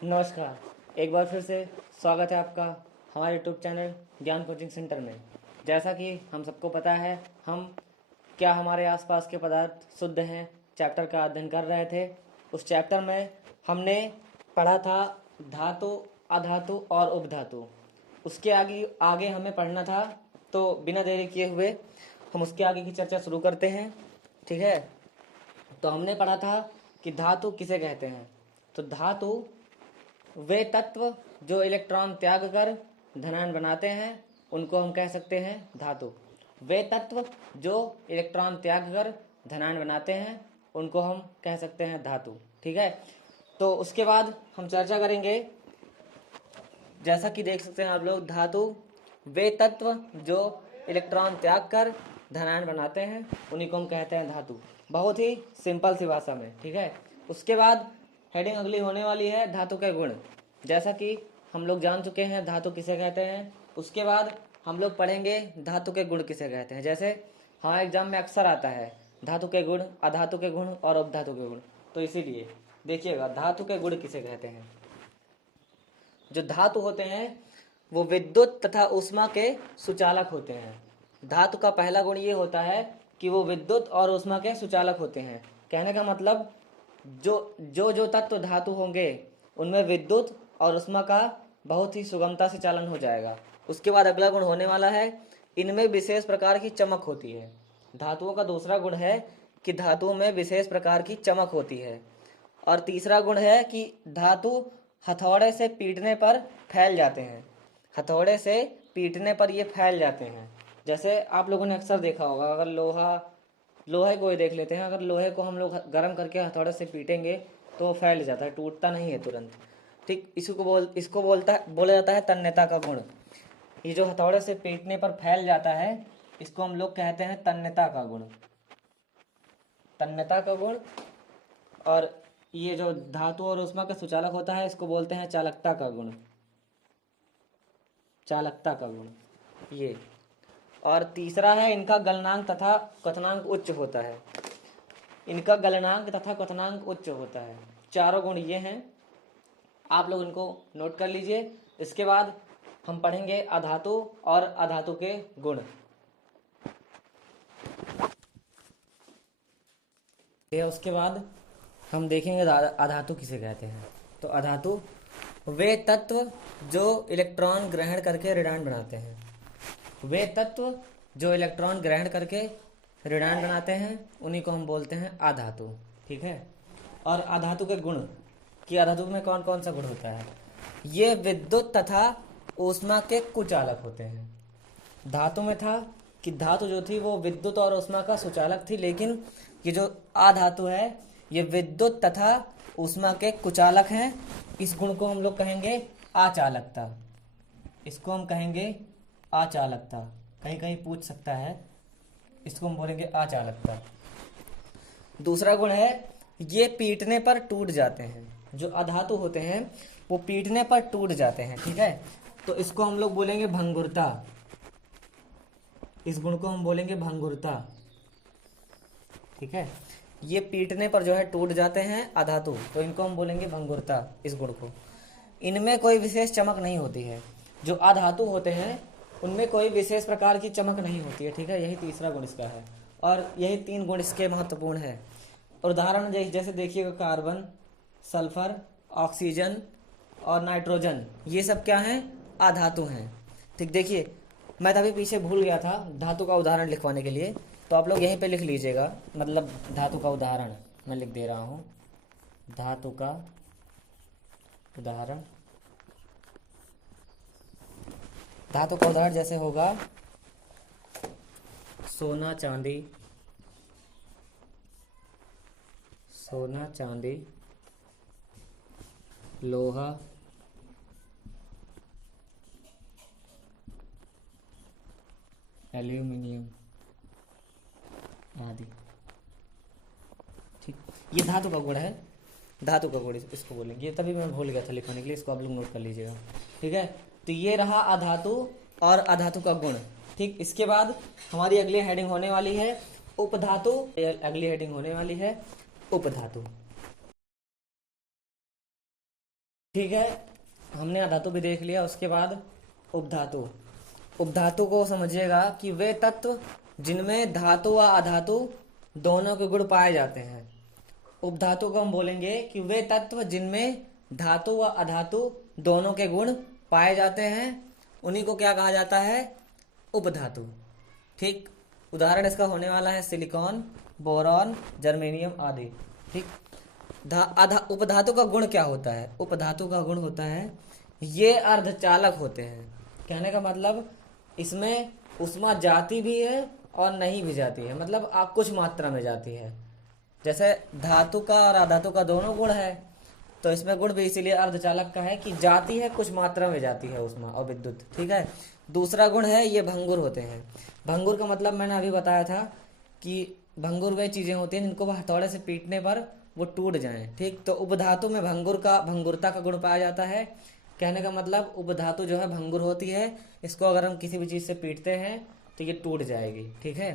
नमस्कार। एक बार फिर से स्वागत है आपका हमारे यूट्यूब चैनल ज्ञान कोचिंग सेंटर में। जैसा कि हम सबको पता है, हम क्या हमारे आसपास के पदार्थ शुद्ध हैं चैप्टर का अध्ययन कर रहे थे। उस चैप्टर में हमने पढ़ा था धातु, अधातु और उपधातु। उसके आगे आगे हमें पढ़ना था, तो बिना देरी किए हुए हम उसके आगे की चर्चा शुरू करते हैं। ठीक है, तो हमने पढ़ा था कि धातु किसे कहते हैं। तो धातु वे तत्व जो इलेक्ट्रॉन त्याग कर धनायन बनाते हैं, उनको हम कह सकते हैं धातु। वे तत्व जो इलेक्ट्रॉन त्याग कर धनायन बनाते हैं, उनको हम कह सकते हैं धातु। ठीक है, तो उसके बाद हम चर्चा करेंगे। जैसा कि देख सकते हैं आप लोग, धातु वे तत्व जो इलेक्ट्रॉन त्याग कर धनायन बनाते हैं, उन्हीं को हम कहते हैं धातु। बहुत ही सिंपल सी भाषा में। ठीक है, उसके बाद हेडिंग अगली होने वाली है धातु के गुण। जैसा कि हम लोग जान चुके हैं धातु किसे कहते हैं, उसके बाद हम लोग पढ़ेंगे धातु के गुण किसे कहते हैं। जैसे हाँ, एग्जाम में अक्सर आता है धातु के गुण, अधातु के गुण और उपधातु के गुण। तो इसीलिए देखिएगा, धातु के गुण किसे कहते हैं। जो धातु होते हैं वो विद्युत तथा ऊष्मा के सुचालक होते हैं। धातु का पहला गुण ये होता है कि वो विद्युत और ऊष्मा के सुचालक होते हैं। कहने का मतलब जो तत्व धातु होंगे उनमें विद्युत और ऊष्मा का बहुत ही सुगमता से चालन हो जाएगा। उसके बाद अगला गुण होने वाला है, इनमें विशेष प्रकार की चमक होती है। धातुओं का दूसरा गुण है कि धातुओं में विशेष प्रकार की चमक होती है। और तीसरा गुण है कि धातु हथौड़े से पीटने पर फैल जाते हैं। हथौड़े से पीटने पर ये फैल जाते हैं। जैसे आप लोगों ने अक्सर देखा होगा, अगर लोहे को ही देख लेते हैं, अगर लोहे को हम लोग गर्म करके हथौड़े से पीटेंगे तो वो फैल जाता है, टूटता नहीं है तुरंत। ठीक, इसको बोला जाता है तन्यता का गुण। ये जो हथौड़े से पीटने पर फैल जाता है, इसको हम लोग कहते हैं तन्यता का गुण। तन्यता का गुण। और ये जो धातु और ऊष्मा का सुचालक होता है, इसको बोलते हैं चालकता का गुण। चालकता का गुण ये। और तीसरा है, इनका गलनांक तथा क्वथनांक उच्च होता है। इनका गलनांक तथा क्वथनांक उच्च होता है। चारों गुण ये हैं, आप लोग इनको नोट कर लीजिए। इसके बाद हम पढ़ेंगे अधातु और अधातु के गुण। उसके बाद हम देखेंगे अधातु किसे कहते हैं। तो अधातु वे तत्व जो इलेक्ट्रॉन ग्रहण करके ऋणायन बनाते हैं। वे तत्व जो इलेक्ट्रॉन ग्रहण करके ऋणायन बनाते हैं, उन्हीं को हम बोलते हैं अधातु। ठीक है, और अधातु के गुण कि अधातु में कौन कौन सा गुण होता है। ये विद्युत तथा ऊष्मा के कुचालक होते हैं। धातु में था कि धातु जो थी वो विद्युत और ऊष्मा का सुचालक थी, लेकिन ये जो अधातु है ये विद्युत तथा ऊष्मा के कुचालक हैं। इस गुण को हम लोग कहेंगे आचालकता। इसको हम कहेंगे आचालकता। कहीं कहीं पूछ सकता है, इसको हम बोलेंगे आचालकता। दूसरा गुण है, ये पीटने पर टूट जाते हैं। जो अधातु होते हैं वो पीटने पर टूट जाते हैं। ठीक है, तो इसको हम लोग बोलेंगे भंगुरता। इस गुण को हम बोलेंगे भंगुरता। ठीक है, ये पीटने पर जो है टूट जाते हैं अधातु, तो इनको हम बोलेंगे भंगुरता। इस गुण को, इनमें कोई विशेष चमक नहीं होती है। जो अधातु होते हैं उनमें कोई विशेष प्रकार की चमक नहीं होती है। ठीक है, यही तीसरा गुण इसका है, और यही तीन गुण इसके महत्वपूर्ण है। उदाहरण जैसे देखिएगा, कार्बन, सल्फर, ऑक्सीजन और नाइट्रोजन, ये सब क्या हैं, अधातु हैं। ठीक, देखिए मैं तभी पीछे भूल गया था धातु का उदाहरण लिखवाने के लिए, तो आप लोग यहीं पे लिख लीजिएगा। मतलब धातु का उदाहरण मैं लिख दे रहा हूँ। धातु का उदाहरण, धातु का उदाहरण जैसे होगा सोना चांदी, सोना चांदी, लोहा, एल्यूमिनियम आदि। ठीक, ये धातु का गुण है। धातु का गुण इसको बोलेंगे। ये तभी मैं भूल गया था लिखवाने के लिए, इसको आप लोग नोट कर लीजिएगा। ठीक है, तो ये रहा अधातु और अधातु का गुण। ठीक, इसके बाद हमारी अगली हेडिंग होने वाली है उपधातु। अगली हेडिंग होने वाली है उपधातु। ठीक है, हमने अधातु भी देख लिया। उसके बाद उपधातु। उपधातु को समझिएगा कि वे तत्व जिनमें धातु व अधातु दोनों के गुण पाए जाते हैं। उपधातु को हम बोलेंगे कि वे तत्व जिनमें धातु व अधातु दोनों के गुण पाए जाते हैं, उन्हीं को क्या कहा जाता है? उपधातु। ठीक, उदाहरण इसका होने वाला है सिलिकॉन, बोरॉन, जर्मेनियम आदि। ठीक, उपधातु का गुण क्या होता है? उपधातु का गुण होता है ये अर्धचालक होते हैं। कहने का मतलब इसमें उष्मा जाती भी है और नहीं भी जाती है, मतलब कुछ मात्रा में जाती है। जैसे धातु का और अधातु का दोनों गुण है, तो इसमें गुण भी इसीलिए अर्धचालक का है कि जाती है, कुछ मात्रा में जाती है उष्मा और विद्युत। ठीक है, दूसरा गुण है ये भंगुर होते हैं। भंगुर का मतलब मैंने अभी बताया था कि भंगुर वे चीजें होती हैं जिनको हथौड़े से पीटने पर वो टूट जाएं। ठीक, तो उपधातु में भंगुरता का गुण पाया जाता है। कहने का मतलब उपधातु जो है भंगुर होती है, इसको अगर हम किसी भी चीज से पीटते हैं तो ये टूट जाएगी। ठीक है,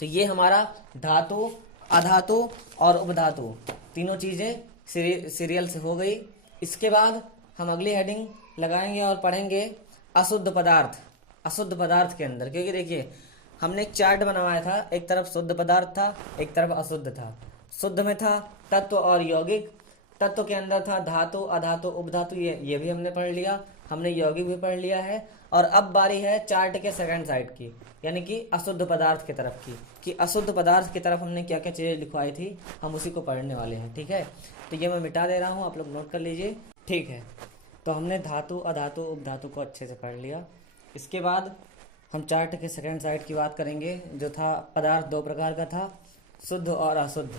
तो ये हमारा धातु, अधातु और उपधातु तीनों चीजें सीरियल से हो गई। इसके बाद हम अगली हेडिंग लगाएंगे और पढ़ेंगे अशुद्ध पदार्थ। अशुद्ध पदार्थ के अंदर, क्योंकि देखिए हमने एक चार्ट बनवाया था, एक तरफ शुद्ध पदार्थ था, एक तरफ अशुद्ध था। शुद्ध में था तत्व और यौगिक, तत्व के अंदर था धातु, अधातु, उपधातु, ये भी हमने पढ़ लिया, हमने यौगिक भी पढ़ लिया है। और अब बारी है चार्ट के सेकंड साइड की, यानी कि अशुद्ध पदार्थ की तरफ की, कि अशुद्ध पदार्थ की तरफ हमने क्या क्या चीजें लिखवाई थी, हम उसी को पढ़ने वाले हैं। ठीक है, तो ये मैं मिटा दे रहा हूँ, आप लोग नोट कर लीजिए। ठीक है, तो हमने धातु, अधातु, उपधातु को अच्छे से पढ़ लिया। इसके बाद हम चार्ट के सेकंड साइड की बात करेंगे, जो था पदार्थ दो प्रकार का था, शुद्ध और अशुद्ध।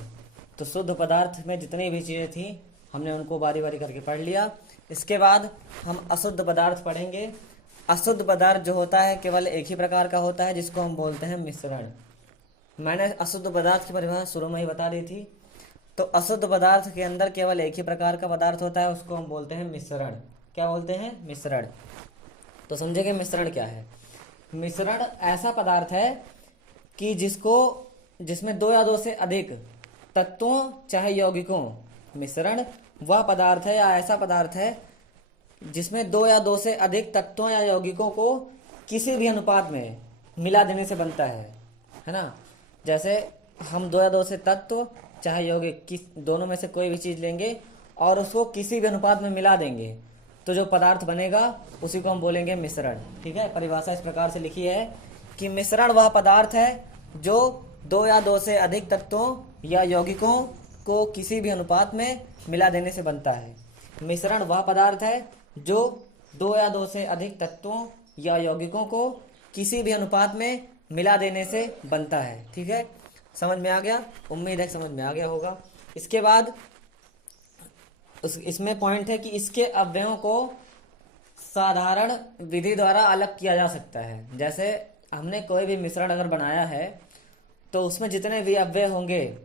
तो शुद्ध पदार्थ में जितनी भी चीज़ें थी हमने उनको बारी बारी करके पढ़ लिया। इसके बाद हम अशुद्ध पदार्थ पढ़ेंगे। अशुद्ध पदार्थ जो होता है केवल एक ही प्रकार का होता है, जिसको हम बोलते हैं मिश्रण। मैंने अशुद्ध पदार्थ की परिभाषा शुरू में ही बता दी थी। तो अशुद्ध पदार्थ के अंदर केवल एक ही प्रकार का पदार्थ होता है, उसको हम बोलते हैं मिश्रण। क्या बोलते हैं? मिश्रण। तो समझेंगे मिश्रण क्या है। मिश्रण ऐसा पदार्थ है कि जिसमें दो या दो से अधिक तत्वों चाहे यौगिकों, मिश्रण वह पदार्थ है या ऐसा पदार्थ है जिसमें दो या दो से अधिक तत्वों या यौगिकों को किसी भी अनुपात में मिला देने से बनता है ना। जैसे हम दो या दो से तत्व चाहे यौगिक दोनों में से कोई भी चीज लेंगे और उसको किसी भी अनुपात में मिला देंगे, तो जो पदार्थ बनेगा उसी को हम बोलेंगे मिश्रण। ठीक है, परिभाषा इस प्रकार से लिखी है कि मिश्रण वह पदार्थ है जो दो या दो से अधिक तत्वों या यौगिकों को किसी भी अनुपात में मिला देने से बनता है। मिश्रण वह पदार्थ है जो दो या दो से अधिक तत्वों या यौगिकों को किसी भी अनुपात में मिला देने से बनता है। ठीक है, समझ में आ गया? उम्मीद है समझ में आ गया होगा। इसके बाद इसमें पॉइंट है कि इसके अवयवों को साधारण विधि द्वारा अलग किया जा सकता है। जैसे हमने कोई भी मिश्रण अगर बनाया है तो उसमें जितने भी अवयव होंगे,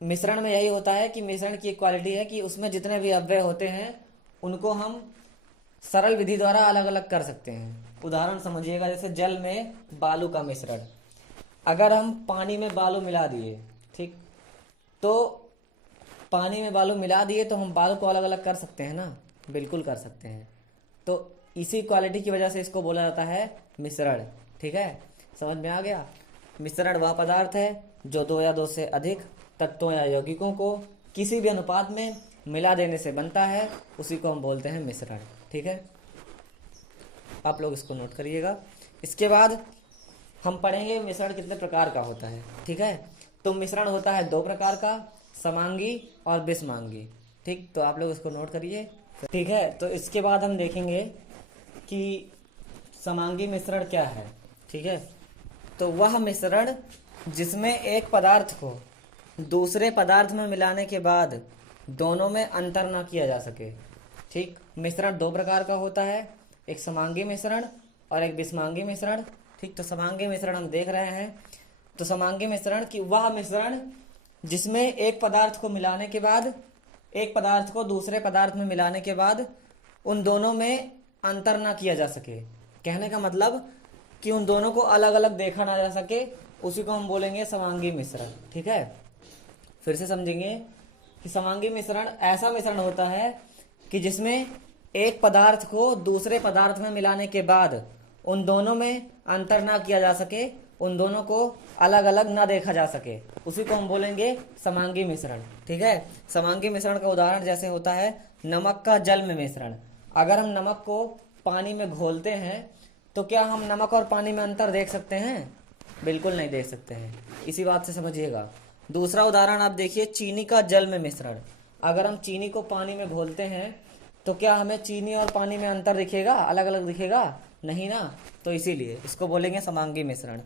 मिश्रण में यही होता है कि मिश्रण की एक क्वालिटी है कि उसमें जितने भी अवयव होते हैं उनको हम सरल विधि द्वारा अलग अलग कर सकते हैं। उदाहरण समझिएगा, जैसे जल में बालू का मिश्रण, अगर हम पानी में बालू मिला दिए, ठीक, तो पानी में बालू मिला दिए तो हम बालू को अलग अलग कर सकते हैं ना, बिल्कुल कर सकते हैं। तो इसी क्वालिटी की वजह से इसको बोला जाता है मिश्रण। ठीक है, समझ में आ गया? मिश्रण वह पदार्थ है जो दो या दो से अधिक तत्वों या यौगिकों को किसी भी अनुपात में मिला देने से बनता है, उसी को हम बोलते हैं मिश्रण। ठीक है, आप लोग इसको नोट करिएगा। इसके बाद हम पढ़ेंगे मिश्रण कितने प्रकार का होता है। ठीक है, तो मिश्रण होता है दो प्रकार का, समांगी और विषमांगी। ठीक, तो आप लोग इसको नोट करिए। ठीक है, तो इसके बाद हम देखेंगे कि समांगी मिश्रण क्या है। ठीक है, तो वह मिश्रण जिसमें एक पदार्थ को दूसरे पदार्थ में मिलाने के बाद दोनों में अंतर ना किया जा सके। ठीक, मिश्रण दो प्रकार का होता है, एक समांगी मिश्रण और एक विषमांगी मिश्रण। ठीक, तो समांगी मिश्रण हम देख रहे हैं। तो समांगी मिश्रण की वह मिश्रण जिसमें एक पदार्थ को मिलाने के बाद, एक पदार्थ को दूसरे पदार्थ में मिलाने के बाद उन दोनों में अंतर ना किया जा सके। कहने का मतलब कि उन दोनों को अलग अलग देखा ना जा सके, उसी को हम बोलेंगे समांगी मिश्रण। ठीक है, फिर से समझेंगे कि समांगी मिश्रण ऐसा मिश्रण होता है कि जिसमें एक पदार्थ को दूसरे पदार्थ में मिलाने के बाद उन दोनों में अंतर ना किया जा सके, उन दोनों को अलग अलग ना देखा जा सके, उसी को हम बोलेंगे समांगी मिश्रण। ठीक है, समांगी मिश्रण का उदाहरण जैसे होता है नमक का जल में मिश्रण। अगर हम नमक को पानी में घोलते हैं तो क्या हम नमक और पानी में अंतर देख सकते हैं? बिल्कुल नहीं देख सकते हैं, इसी बात से समझिएगा। दूसरा उदाहरण आप देखिए चीनी का जल में मिश्रण। अगर हम चीनी को पानी में घोलते हैं तो क्या हमें चीनी और पानी में अंतर दिखेगा, अलग अलग दिखेगा? नहीं ना, तो इसीलिए इसको बोलेंगे समांगी मिश्रण।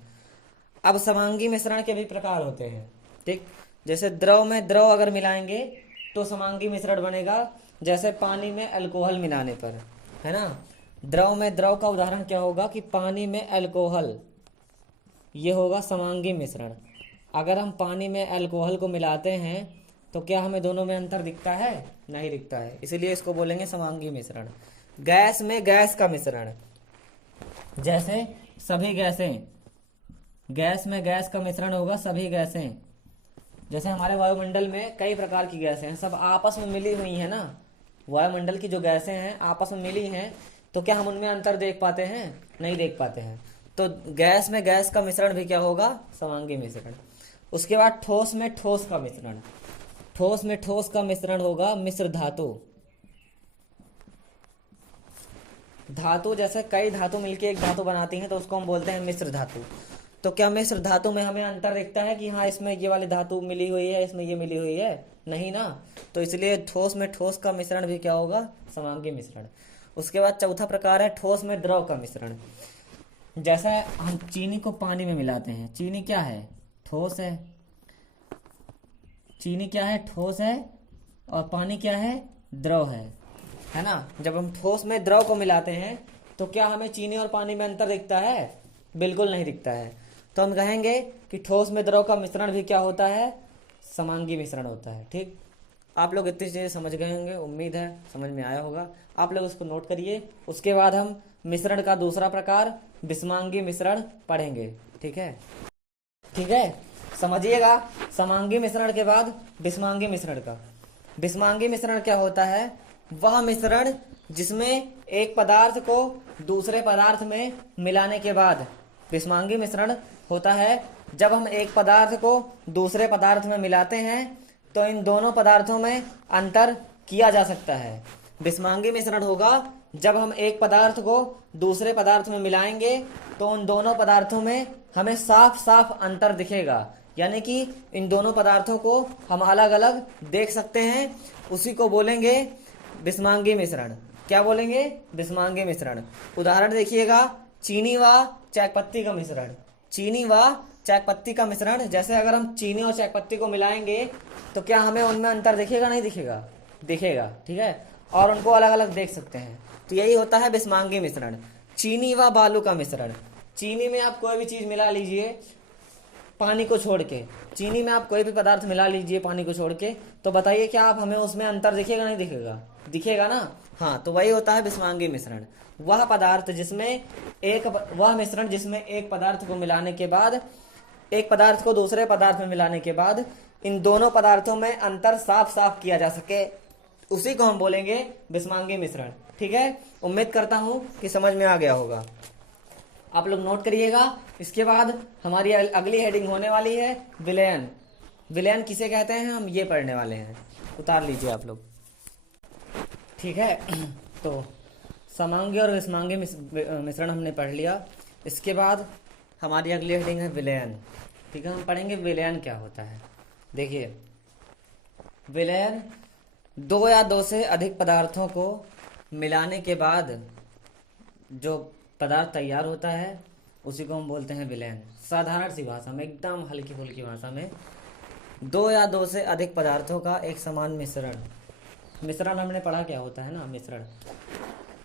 अब समांगी मिश्रण के भी प्रकार होते हैं। ठीक, जैसे द्रव में द्रव अगर मिलाएंगे तो समांगी मिश्रण बनेगा, जैसे पानी में अल्कोहल मिलाने पर, है ना। द्रव में द्रव का उदाहरण क्या होगा कि पानी में अल्कोहल, ये होगा समांगी मिश्रण। अगर हम पानी में अल्कोहल को मिलाते हैं तो क्या हमें दोनों में अंतर दिखता है? नहीं दिखता है, इसीलिए इसको बोलेंगे समांगी मिश्रण। गैस में गैस का मिश्रण, जैसे सभी गैसें, गैस में गैस का मिश्रण होगा सभी गैसें। जैसे हमारे वायुमंडल में कई प्रकार की गैसें हैं, सब आपस में मिली हुई हैं ना। वायुमंडल की जो गैसें हैं आपस में मिली हैं, तो क्या हम उनमें अंतर देख पाते हैं? नहीं देख पाते हैं। तो गैस में गैस का मिश्रण भी क्या होगा? समांगी मिश्रण। उसके बाद ठोस में ठोस का मिश्रण। ठोस में ठोस का मिश्रण होगा मिश्र धातु। धातु, जैसे कई धातु मिलकर एक धातु बनाती हैं तो उसको हम बोलते हैं मिश्र धातु। तो क्या मिश्र धातु में हमें अंतर दिखता है कि हाँ इसमें ये वाली धातु मिली हुई है, इसमें ये मिली हुई है? नहीं ना, तो इसलिए ठोस में ठोस का मिश्रण भी क्या होगा? समांगी मिश्रण। उसके बाद चौथा प्रकार है ठोस में द्रव का मिश्रण। जैसा हम चीनी को पानी में मिलाते हैं, चीनी क्या है? ठोस है। चीनी क्या है? ठोस है। और पानी क्या है? द्रव है ना। जब हम ठोस में द्रव को मिलाते हैं तो क्या हमें चीनी और पानी में अंतर दिखता है? बिल्कुल नहीं दिखता है। तो हम कहेंगे कि ठोस में द्रव का मिश्रण भी क्या होता है? समांगी मिश्रण होता है। ठीक, आप लोग इतनी चीज़ें समझ गए होंगे, उम्मीद है समझ में आया होगा। आप लोग उसको नोट करिए। उसके बाद हम मिश्रण का दूसरा प्रकार विषमांगी मिश्रण पढ़ेंगे। ठीक है, ठीक है, समझिएगा। समांगी मिश्रण के बाद विषमांगी मिश्रण का। विषमांगी मिश्रण क्या होता है? वह मिश्रण जिसमें एक पदार्थ को दूसरे पदार्थ में मिलाने के बाद, विषमांगी मिश्रण होता है जब हम एक पदार्थ को दूसरे पदार्थ में मिलाते हैं तो इन दोनों पदार्थों में अंतर किया जा सकता है। विषमांगी मिश्रण होगा जब हम एक पदार्थ को दूसरे पदार्थ में मिलाएंगे तो उन दोनों पदार्थों में हमें साफ साफ अंतर दिखेगा, यानी कि इन दोनों पदार्थों को हम अलग अलग देख सकते हैं। उसी को बोलेंगे विषमांगी मिश्रण। क्या बोलेंगे? विषमांगी मिश्रण। उदाहरण देखिएगा, चीनी व चायपत्ती का मिश्रण। चीनी व चायपत्ती का मिश्रण, जैसे अगर हम चीनी और चायपत्ती को मिलाएंगे तो क्या हमें उनमें अंतर दिखेगा? नहीं दिखेगा? दिखेगा। ठीक है, और उनको अलग अलग देख सकते हैं। तो यही होता है विषमांगी मिश्रण। चीनी व बालू का मिश्रण। चीनी में आप कोई भी चीज मिला लीजिए पानी को छोड़ के, चीनी में आप कोई भी पदार्थ मिला लीजिए पानी को छोड़ के, तो बताइए क्या आप हमें उसमें अंतर दिखेगा? नहीं दिखेगा? दिखेगा ना। हाँ, तो वही होता है विषमांगी मिश्रण। वह पदार्थ जिसमें वह मिश्रण जिसमें एक पदार्थ को मिलाने के बाद, एक पदार्थ को दूसरे पदार्थ में मिलाने के बाद इन दोनों पदार्थों में अंतर साफ साफ किया जा सके, उसी को हम बोलेंगे विषमांगी मिश्रण। ठीक है, उम्मीद करता हूं कि समझ में आ गया होगा। आप लोग नोट करिएगा। इसके बाद हमारी अगली हेडिंग होने वाली है विलयन। विलयन किसे कहते हैं हम ये पढ़ने वाले हैं। उतार लीजिए आप लोग। ठीक है, तो समांगी और विषमांगी मिश्रण हमने पढ़ लिया। इसके बाद हमारी अगली हेडिंग है विलयन। ठीक है, हम पढ़ेंगे विलयन क्या होता है। देखिए, विलयन दो या दो से अधिक पदार्थों को मिलाने के बाद जो पदार्थ तैयार होता है उसी को हम बोलते हैं विलयन। साधारण सी भाषा में, एकदम हल्की फुल्की भाषा में, दो या दो से अधिक पदार्थों का एक समान मिश्रण। मिश्रण हमने पढ़ा क्या होता है ना, मिश्रण।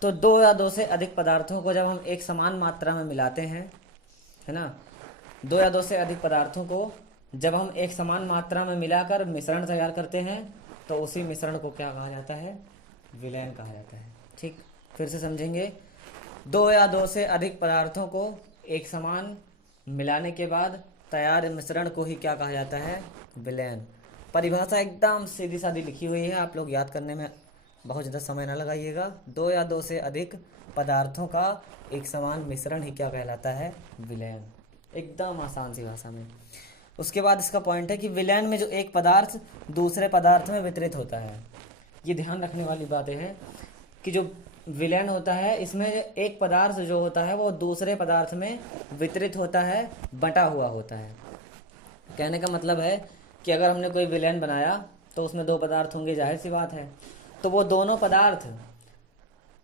तो दो या दो से अधिक पदार्थों को जब हम एक समान मात्रा में मिलाते हैं, है ना, दो या दो से अधिक पदार्थों को जब हम एक समान मात्रा में मिलाकर मिश्रण तैयार करते हैं तो उसी मिश्रण को क्या कहा जाता है? विलयन कहा जाता है। ठीक, फिर से समझेंगे। दो या दो से अधिक पदार्थों को एक समान मिलाने के बाद तैयार मिश्रण को ही क्या कहा जाता है? विलयन। परिभाषा एकदम सीधी सादी लिखी हुई है, आप लोग याद करने में बहुत ज़्यादा समय ना लगाइएगा। दो या दो से अधिक पदार्थों का एक समान मिश्रण ही क्या कहलाता है? विलयन। एकदम आसान सी भाषा में। उसके बाद इसका पॉइंट है कि विलयन में जो एक पदार्थ दूसरे पदार्थ में वितरित होता है। ये ध्यान रखने वाली बातें हैं कि जो विलयन होता है इसमें एक पदार्थ जो होता है वो दूसरे पदार्थ में वितरित होता है, बटा हुआ होता है। कहने का मतलब है कि अगर हमने कोई विलयन बनाया तो उसमें दो पदार्थ होंगे, जाहिर सी बात है, तो वो दोनों पदार्थ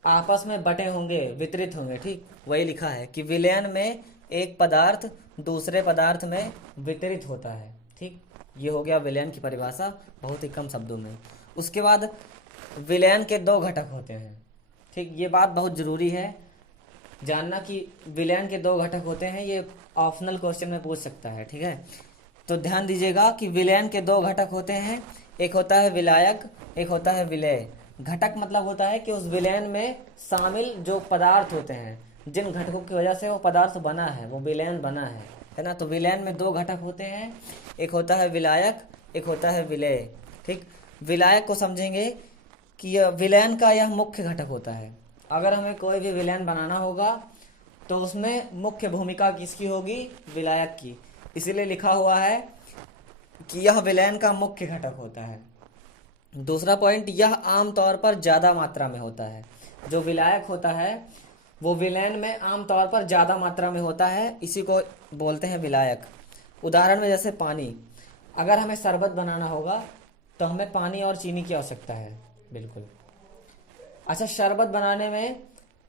आपस में बटे होंगे, वितरित होंगे। ठीक वही लिखा है कि विलयन में एक पदार्थ दूसरे पदार्थ में वितरित होता है। ठीक, ये हो गया विलयन की परिभाषा बहुत ही कम शब्दों में। उसके बाद विलयन के दो घटक होते हैं। ठीक, ये बात बहुत ज़रूरी है जानना कि विलयन के दो घटक होते हैं। ये ऑप्शनल क्वेश्चन में पूछ सकता है। ठीक है, तो ध्यान दीजिएगा कि विलयन के दो घटक होते हैं, एक होता है विलायक, एक होता है विलेय। घटक मतलब होता है कि उस विलयन में शामिल जो पदार्थ होते हैं, जिन घटकों की वजह से वो पदार्थ बना है, वो विलयन बना है ना। तो विलयन में दो घटक होते हैं, एक होता है विलायक, एक होता है विलेय। ठीक, विलायक को समझेंगे कि यह विलयन का यह मुख्य घटक होता है। अगर हमें कोई भी विलयन बनाना होगा तो उसमें मुख्य भूमिका किसकी होगी? विलायक की। इसीलिए लिखा हुआ है कि यह विलयन का मुख्य घटक होता है। दूसरा पॉइंट, यह आमतौर पर ज़्यादा मात्रा में होता है। जो विलायक होता है वो विलयन में आमतौर पर ज़्यादा मात्रा में होता है, इसी को बोलते हैं विलायक। उदाहरण में जैसे पानी, अगर हमें शरबत बनाना होगा तो हमें पानी और चीनी की आवश्यकता है। बिल्कुल। अच्छा, शरबत बनाने में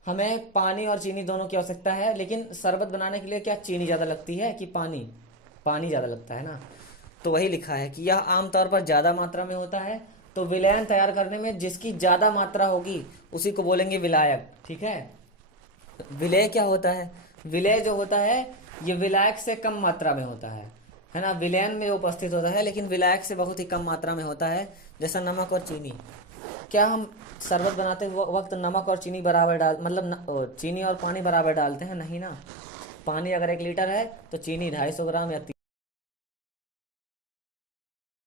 हमें पानी और चीनी दोनों की आवश्यकता है, लेकिन शरबत बनाने के लिए क्या चीनी ज़्यादा लगती है कि पानी? पानी ज़्यादा लगता है ना। तो वही लिखा है कि यह आमतौर पर ज़्यादा मात्रा में होता है। तो विलयन तैयार करने में जिसकी ज़्यादा मात्रा होगी उसी को बोलेंगे विलायक। ठीक है, विलेय क्या होता है? विलेय जो होता है ये विलायक से कम मात्रा में होता है ना। विलयन में उपस्थित होता है लेकिन विलायक से बहुत ही कम मात्रा में होता है। जैसा नमक और चीनी, क्या हम शरबत बनाते वक्त नमक और चीनी बराबर चीनी और पानी बराबर डालते हैं? नहीं ना। पानी अगर 1 लीटर है तो चीनी 250 ग्राम या